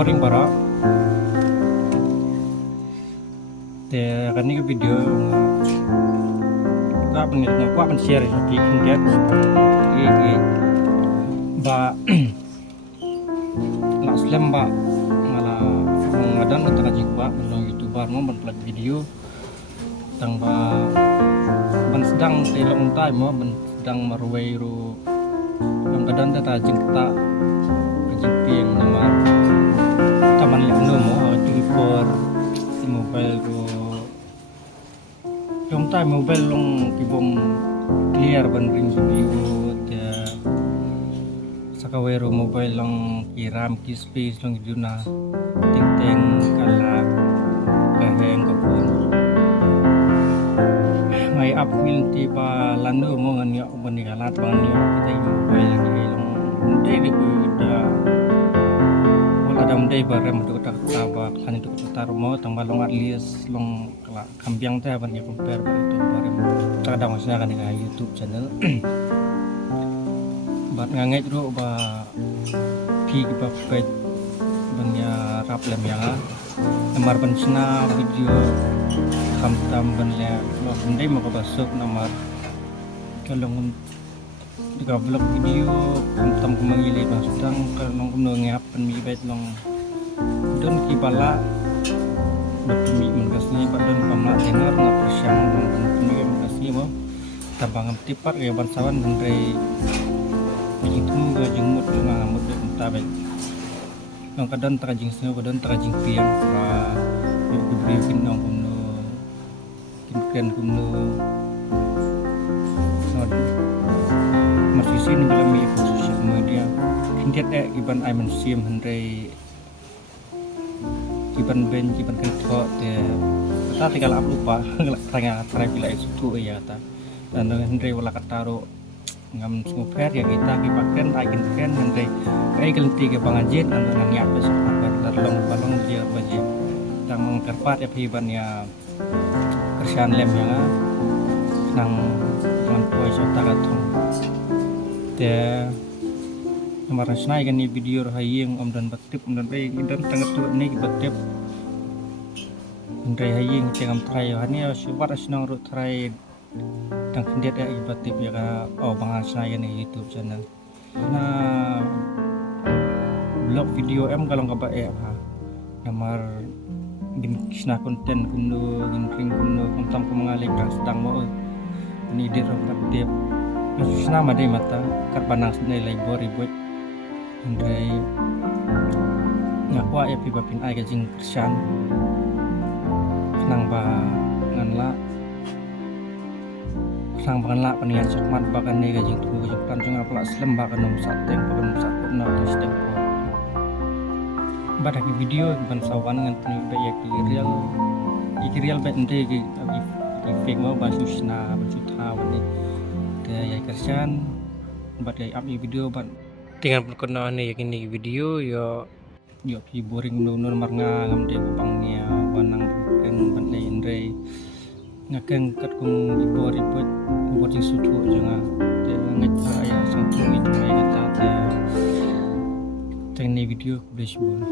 morning para. Kan ini video nggak pengen ngaku akan share di internet ba nak slam ba malah mengadan atau kaji ba menong youtuber mau membuat video tentang ba ban sedang telong time mau sedang meruai ru mengadan data jengta jengpiang nama taman yang mau jengkor si mobile ru trong tay mobile long kibom clear ban ring video dia sakawero mobile long kiram ki space long juna ting ting kala kaheng kapun ngai up mil ti pa lanu mo ngani ubani kala bang ni kita mobile ki long dei di da wala dam dei barem tu tak taba kan itu taruh mo tambah long alias long kala kambiang teh ban ya compare itu barem kadang masih akan di YouTube channel bat nganget ro ba pi ba pet banya rap lem yang nomor bensina video kam tam ban le lo ndai mo ka basuk nomor kalong diga vlog video kam tam ko mangili bang sedang kalong kuno ngap pen mi bet long don ki bala bertemi mengasni badan pamla dengar na persyang dan mi mengasni mo tabang tipat ya bansawan menrei itu ga jengmut nga ngamut tabel nang kadan trajing seno kadan trajing piang pa yung briefin nang kuno kimken kuno nod marsisin galami social media hindiat iban aiman sim hendrei iban ben iban kentok te ta tinggal up lupa tanya try bila itu ya ta dan hendrei wala kataro ngam super ya kita kipaken agen ken hendrei kai kelenti ke pangajit ando nang ya besok kabar long balong dia baje tang mengkerpat ya piban ya kersian lem ya nang man poi sota katung te kemarin senai kan ni video rahayeng om dan batip om dan baik dan tengah tu ni batip hendrei hayeng cengam try hani syubat asinang ru try tang kindet ya batip ya ka oh bangan senai ni YouTube channel nah blog video kalau nggak baik ha nomor gin kisna konten kuno gin ring kuno kontam ko mengalih kang sedang mau ni dir batip kisna madai mata karbanang senai labor ribut hendrei ngakwa ya pibapin ai gajing kersan nang ba nganla sang banganla panian sakmat bagan ne gajing tu gajing tanjung apla slem bagan nom sateng bagan sakut na tu steng po badak video ban sawan ngan tni ba ya ki real ba ente ki fake mau ba susna ba jutha wani te ya kersan bat ya up video ban tinggal perkona ni yakin ni video yo ki boring nur marnga ngam de pangnia banang ken ban le indrei ngakeng kat kum ibo ribut boting sutu janga te ngat aya sang tu itu mai kata te teng ni video bless bon